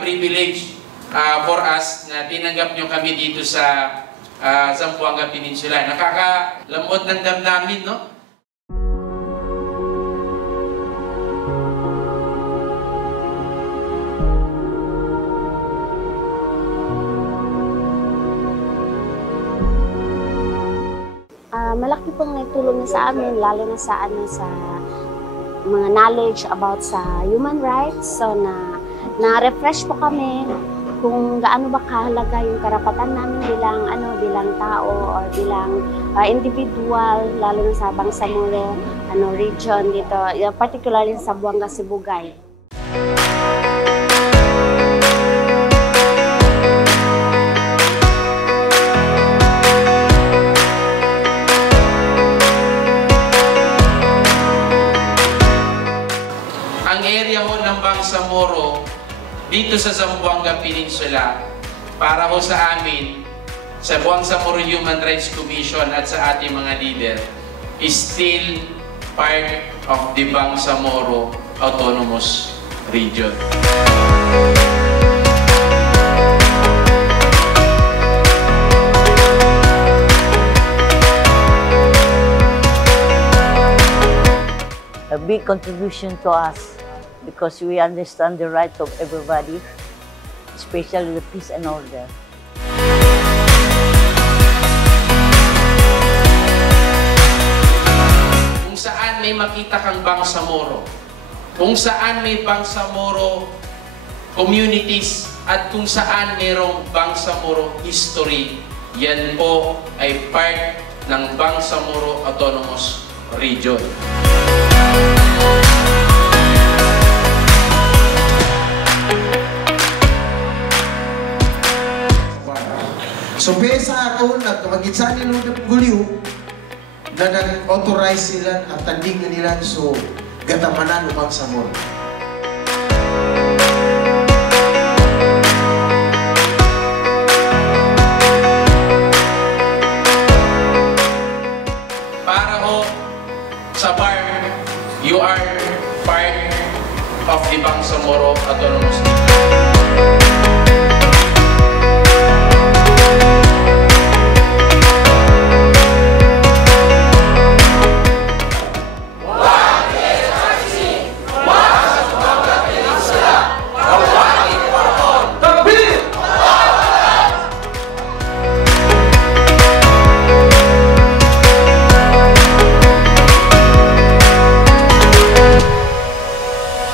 privilege for us na tinanggap nyo kami dito sa Zamboanga Peninsula. Nakakalamot ng damdamin, no? Malaki pong naitulong na sa amin, lalo na sa mga knowledge about sa human rights. So na-refresh po kami kung gaano ba kahalaga yung karapatan namin bilang tao or bilang individual, lalo na sa Bangsamoro region dito, particularly sa Buanga, Sibugay. Ang area ho ng Bangsamoro dito sa Zamboanga Peninsula, para ho sa amin, sa Bangsamoro Human Rights Commission at sa ating mga leader, is still part of the Bangsamoro Autonomous Region. A big contribution to us because we understand the right of everybody, especially the peace and order. Kung saan may makita kang Bangsamoro, kung saan may Bangsamoro communities, at kung saan mayroong Bangsamoro history, yan po ay part ng Bangsamoro Autonomous Region. So, sa ato, nagkamagitsa ni Lord Gulyo na nag-authorize sila at tandingan nila so gatamanan upang sa mall. Para ho sa bar, you are part of the Bangsamoro Autonomous Region.